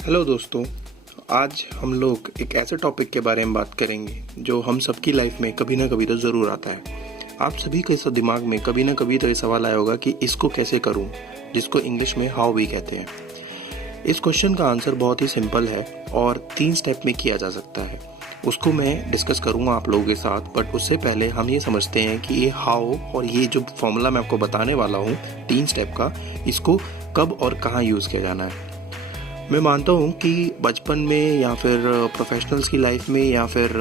Hello दोस्तों। आज हम लोग एक ऐसे टॉपिक के बारे में बात करेंगे जो हम सबकी लाइफ में कभी ना कभी तो ज़रूर आता है। आप सभी के दिमाग में कभी ना कभी तो ये सवाल आया होगा कि इसको कैसे करूं, जिसको इंग्लिश में हाउ भी कहते हैं। इस क्वेश्चन का आंसर बहुत ही सिंपल है और 3 स्टेप में किया जा सकता है। उसको मैं डिस्कस करूंगा आप लोगों के साथ, बट उससे पहले हम ये समझते हैं कि ये हाउ और ये जो फॉर्मूला मैं आपको बताने वाला हूँ 3 स्टेप का, इसको कब और कहाँ यूज़ किया जाना है। मैं मानता हूँ कि बचपन में या फिर प्रोफेशनल्स की लाइफ में या फिर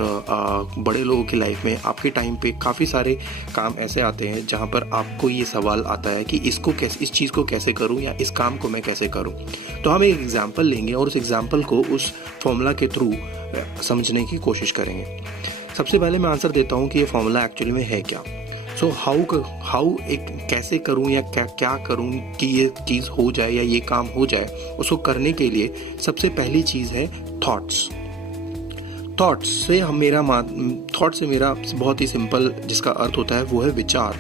बड़े लोगों की लाइफ में आपके टाइम पे काफ़ी सारे काम ऐसे आते हैं जहाँ पर आपको ये सवाल आता है कि इस चीज़ को कैसे करूँ या इस काम को मैं कैसे करूँ। तो हम एक एग्जांपल लेंगे और उस एग्जांपल को उस फॉर्मूला के थ्रू समझने की कोशिश करेंगे। सबसे पहले मैं आंसर देता हूँ कि ये फॉर्मूला एक्चुअली में है क्या। सो हाउ एक कैसे करूं या क्या करूं कि ये चीज़ हो जाए या ये काम हो जाए, उसको करने के लिए सबसे पहली चीज़ है थॉट्स से मेरा बहुत ही सिंपल जिसका अर्थ होता है वो है विचार।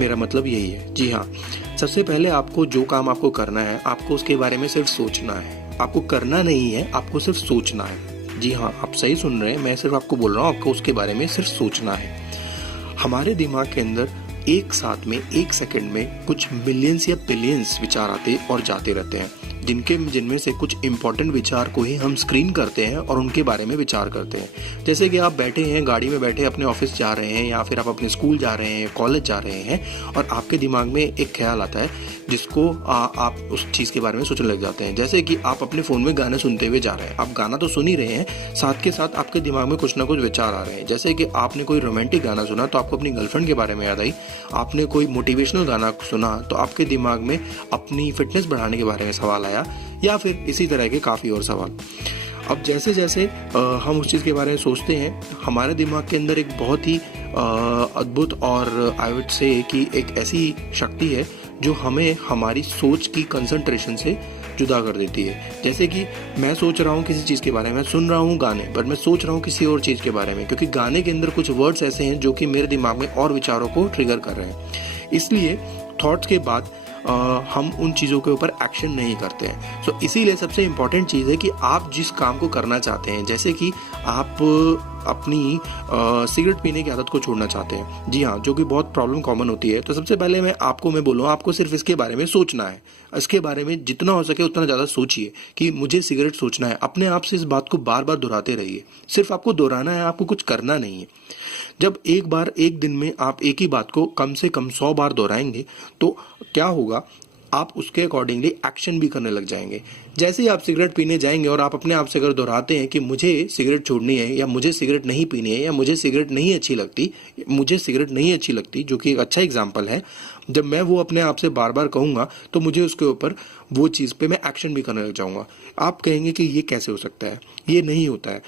मेरा मतलब यही है। जी हाँ, सबसे पहले आपको जो काम आपको करना है आपको उसके बारे में सिर्फ सोचना है। आपको करना नहीं है, आपको सिर्फ सोचना है। जी हाँ, आप सही सुन रहे हैं, मैं सिर्फ आपको बोल रहा हूँ आपको उसके बारे में सिर्फ सोचना है। हमारे दिमाग के अंदर एक साथ में एक सेकंड में कुछ मिलियंस या बिलियंस विचार आते और जाते रहते हैं, जिनमें से कुछ इंपॉर्टेंट विचार को ही हम स्क्रीन करते हैं और उनके बारे में विचार करते हैं। जैसे कि आप बैठे हैं, गाड़ी में बैठे अपने ऑफिस जा रहे हैं या फिर आप अपने स्कूल जा रहे हैं, कॉलेज जा रहे हैं और आपके दिमाग में एक ख्याल आता है जिसको आप उस चीज़ के बारे में सोचने लग जाते हैं। जैसे कि आप अपने फ़ोन में गाने सुनते हुए जा रहे हैं, आप गाना तो सुन ही रहे हैं, साथ के साथ आपके दिमाग में कुछ ना कुछ विचार आ रहे हैं। जैसे कि आपने कोई रोमांटिक गाना सुना तो आपको अपनी गर्लफ्रेंड के बारे में याद आई, आपने कोई मोटिवेशनल गाना सुना तो आपके दिमाग में अपनी फिटनेस बढ़ाने के बारे में सवाल आया, या फिर इसी तरह के काफ़ी और सवाल। अब जैसे जैसे हम उस चीज़ के बारे में सोचते हैं, हमारे दिमाग के अंदर एक बहुत ही अद्भुत और आई वुड से कि एक ऐसी शक्ति है जो हमें हमारी सोच की कंसंट्रेशन से जुदा कर देती है। जैसे कि मैं सोच रहा हूँ किसी चीज़ के बारे में, सुन रहा हूँ गाने, बट मैं सोच रहा हूँ किसी और चीज़ के बारे में, क्योंकि गाने के अंदर कुछ वर्ड्स ऐसे हैं जो कि मेरे दिमाग में और विचारों को ट्रिगर कर रहे हैं। इसलिए थॉट्स के बाद हम उन चीज़ों के ऊपर एक्शन नहीं करते हैं। सो इसीलिए सबसे इम्पॉर्टेंट चीज़ है कि आप जिस काम को करना चाहते हैं, जैसे कि आप अपनी सिगरेट पीने की आदत को छोड़ना चाहते हैं, जी हाँ, जो कि बहुत प्रॉब्लम कॉमन होती है, तो सबसे पहले मैं बोलूँ आपको सिर्फ इसके बारे में सोचना है। इसके बारे में जितना हो सके उतना ज़्यादा सोचिए कि मुझे सिगरेट सोचना है। अपने आप से इस बात को बार बार दोहराते रहिए। सिर्फ आपको दोहराना है, आपको कुछ करना नहीं है। जब एक दिन में आप एक ही बात को कम से कम 100 बार दोहराएंगे तो क्या होगा, आप उसके अकॉर्डिंगली एक्शन भी करने लग जाएंगे। जैसे ही आप सिगरेट पीने जाएंगे और आप अपने आप से अगर दोहराते हैं कि मुझे सिगरेट छोड़नी है या मुझे सिगरेट नहीं पीनी है या मुझे सिगरेट नहीं अच्छी लगती, जो कि एक अच्छा एग्जाम्पल है। जब मैं वो अपने आप से बार बार कहूँगा तो मुझे उसके ऊपर वो चीज़ पे मैं एक्शन भी करने लग जाऊँगा। आप कहेंगे कि ये कैसे हो सकता है, ये नहीं होता है,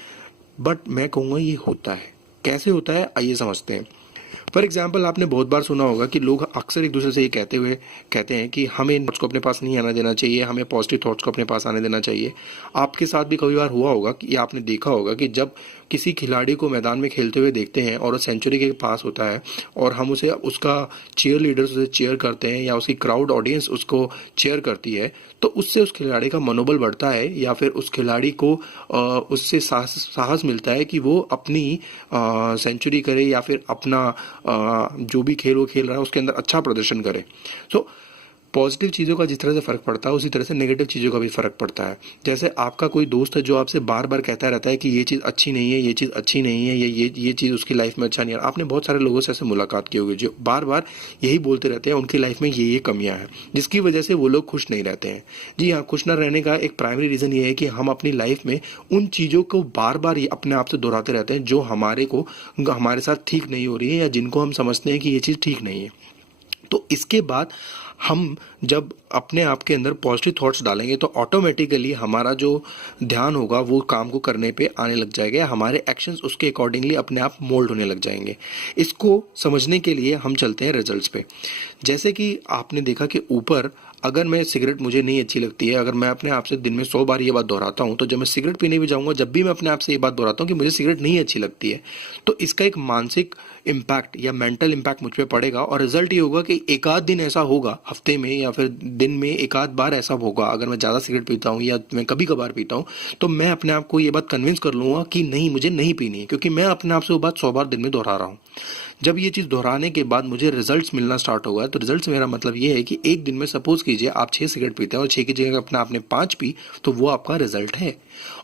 बट मैं कहूँगा ये होता है। कैसे होता है आइए समझते हैं। फॉर एग्जाम्पल, आपने बहुत बार सुना होगा कि लोग अक्सर एक दूसरे से ये कहते हैं कि हमें थॉट्स को अपने पास नहीं आने देना चाहिए, हमें पॉजिटिव थॉट्स को अपने पास आने देना चाहिए। आपके साथ भी कई बार हुआ होगा कि आपने देखा होगा कि जब किसी खिलाड़ी को मैदान में खेलते हुए देखते हैं और वो सेंचुरी के पास होता है और हम उसका चीयर लीडर्स उसे चीयर करते हैं या उसकी क्राउड ऑडियंस उसको चीयर करती है, तो उससे उस खिलाड़ी का मनोबल बढ़ता है या फिर उस खिलाड़ी को उससे साहस मिलता है कि वो अपनी सेंचुरी करे या फिर अपना जो भी खेल वो खेल रहा है उसके अंदर अच्छा प्रदर्शन करे। सो पॉजिटिव चीज़ों का जिस तरह से फ़र्क पड़ता है उसी तरह से नेगेटिव चीज़ों का भी फ़र्क पड़ता है। जैसे आपका कोई दोस्त है जो आपसे बार बार कहता रहता है कि ये चीज़ अच्छी नहीं है, ये चीज़ अच्छी नहीं है, ये चीज़ उसकी लाइफ में अच्छा नहीं है। आपने बहुत सारे लोगों से ऐसे मुलाकात की होगी जो बार बार यही बोलते रहते हैं उनकी लाइफ में ये कमियाँ हैं, जिसकी वजह से वो लोग खुश नहीं रहते हैं। जी हाँ, खुश ना रहने का एक प्राइमरी रीज़न ये है कि हम अपनी लाइफ में उन चीज़ों को बार बार अपने आप से दोहराते रहते हैं जो हमारे साथ ठीक नहीं हो रही है या जिनको हम समझते हैं कि ये चीज़ ठीक नहीं है। तो इसके बाद हम जब अपने आप के अंदर पॉजिटिव थॉट्स डालेंगे तो ऑटोमेटिकली हमारा जो ध्यान होगा वो काम को करने पे आने लग जाएगा, हमारे एक्शंस उसके अकॉर्डिंगली अपने आप मोल्ड होने लग जाएंगे। इसको समझने के लिए हम चलते हैं रिजल्ट्स पे। जैसे कि आपने देखा कि ऊपर, अगर मैं सिगरेट मुझे नहीं अच्छी लगती है, अगर मैं अपने आप से दिन में 100 बार ये बात दोहराता हूँ, तो जब मैं सिगरेट पीने भी जाऊँगा जब भी मैं अपने आप से ये बात दोहराता हूँ कि मुझे सिगरेट नहीं अच्छी लगती है, तो इसका एक मानसिक इम्पैक्ट या मेंटल इम्पैक्ट मुझ पे पड़ेगा, और रिजल्ट ये होगा कि एक आध दिन ऐसा होगा हफ्ते में या फिर दिन में एक आध बार ऐसा होगा, अगर मैं ज़्यादा सिगरेट पीता हूँ या मैं कभी कभार पीता हूँ, तो मैं अपने आप को ये बात कन्विंस कर लूँगा कि नहीं, मुझे नहीं पीनी है, क्योंकि मैं अपने आप से वो बात 100 बार दिन में दोहरा रहा हूँ। जब ये चीज़ दोहराने के बाद मुझे रिजल्ट्स मिलना स्टार्ट होगा, तो रिजल्ट्स मेरा मतलब ये है कि एक दिन में सपोज कीजिए आप 6 सिगरेट पीते हैं और 6 की जगह अपना आपने 5 पी, तो वो आपका रिजल्ट है,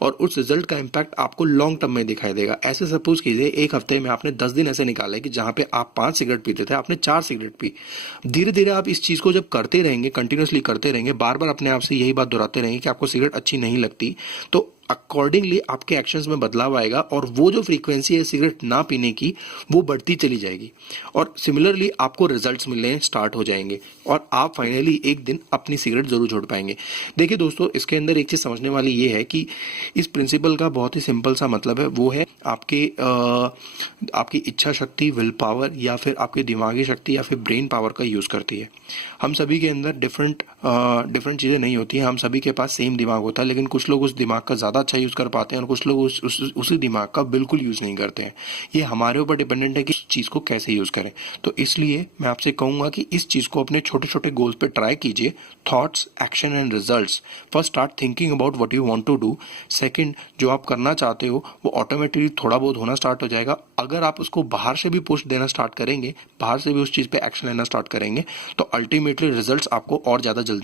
और उस रिजल्ट का इम्पैक्ट आपको लॉन्ग टर्म में दिखाई देगा। ऐसे सपोज कीजिए एक हफ्ते में आपने 10 दिन ऐसे निकाले कि जहाँ पे आप 5 सिगरेट पीते थे, आपने 4 सिगरेट पी। धीरे धीरे आप इस चीज़ को जब करते रहेंगे, कंटिन्यूसली करते रहेंगे, बार बार अपने आप से यही बात दोहराते रहेंगे कि आपको सिगरेट अच्छी नहीं लगती, तो अकॉर्डिंगली आपके एक्शंस में बदलाव आएगा, और वो जो फ्रीक्वेंसी है सिगरेट ना पीने की वो बढ़ती चली जाएगी, और सिमिलरली आपको रिजल्ट्स मिलने स्टार्ट हो जाएंगे, और आप फाइनली एक दिन अपनी सिगरेट जरूर छोड़ पाएंगे। देखिए दोस्तों, इसके अंदर एक चीज़ समझने वाली ये है कि इस प्रिंसिपल का बहुत ही सिंपल सा मतलब है, वो है आपकी इच्छा शक्ति, विल पावर, या फिर आपकी दिमागी शक्ति या फिर ब्रेन पावर का यूज़ करती है। हम सभी के अंदर डिफरेंट चीज़ें नहीं होती हैं, हम सभी के पास सेम दिमाग होता है, लेकिन कुछ लोग उस दिमाग का ज़्यादा अच्छा यूज़ कर पाते हैं और कुछ लोग उसी दिमाग का बिल्कुल यूज़ नहीं करते हैं। ये हमारे ऊपर डिपेंडेंट है कि इस चीज़ को कैसे यूज़ करें। तो इसलिए मैं आपसे कहूँगा कि इस चीज़ को अपने छोटे छोटे गोल्स पे ट्राई कीजिए। Thoughts, action and results. First start thinking about what you want to do. Second, जो आप करना चाहते हो वो ऑटोमेटिकली थोड़ा बहुत होना स्टार्ट हो जाएगा। अगर आप उसको बाहर से भी पुश देना स्टार्ट करेंगे, बाहर से भी उस चीज़ पे एक्शन लेना स्टार्ट करेंगे, तो अल्टीमेटली रिजल्ट्स आपको और ज़्यादा जल्दी